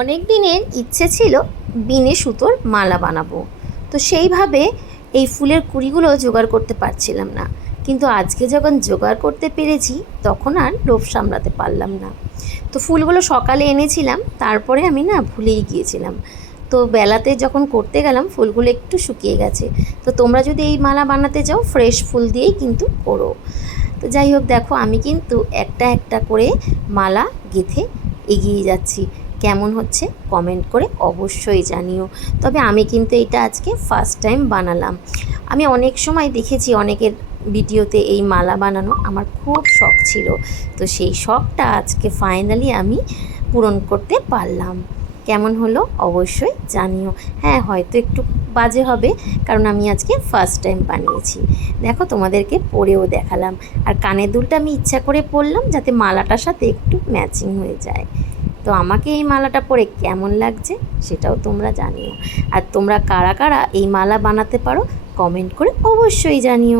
অনেক দিনের ইচ্ছে ছিল বিনে সুতোর মালা বানাবো। তো সেইভাবে এই ফুলের কুড়িগুলো জোগাড় করতে পারছিলাম না, কিন্তু আজকে যখন জোগাড় করতে পেরেছি তখন আর লোভ সামলাতে পারলাম না। তো ফুলগুলো সকালে এনেছিলাম, তারপরে আমি না ভুলেই গিয়েছিলাম। তো বেলাতে যখন করতে গেলাম ফুলগুলো একটু শুকিয়ে গেছে। তো তোমরা যদি এই মালা বানাতে চাও ফ্রেশ ফুল দিয়েই কিন্তু করো। তো যাই হোক, দেখো আমি কিন্তু একটা একটা করে মালা গেঁথে এগিয়ে যাচ্ছি। কেমন হচ্ছে কমেন্ট করে অবশ্যই জানিও। তবে আমি কিন্তু এটা আজকে ফার্স্ট টাইম বানালাম। আমি অনেক সময় দেখেছি অনেকের ভিডিওতে এই মালা বানানো, আমার খুব শখ ছিল। তো সেই শখটা আজকে ফাইনালি আমি পূরণ করতে পারলাম। কেমন হলো অবশ্যই জানিও। হ্যাঁ, হয়তো একটু বাজে হবে, কারণ আমি আজকে ফার্স্ট টাইম বানিয়েছি। দেখো, তোমাদেরকে পরেও দেখালাম। আর কানের দুলটা আমি ইচ্ছা করে পরলাম যাতে মালাটার সাথে একটু ম্যাচিং হয়ে যায়। তো আমাকে এই মালাটা পরে কেমন লাগছে সেটাও তোমরা জানিও। আর তোমরা কারা কারা এই মালা বানাতে পারো কমেন্ট করে অবশ্যই জানিও।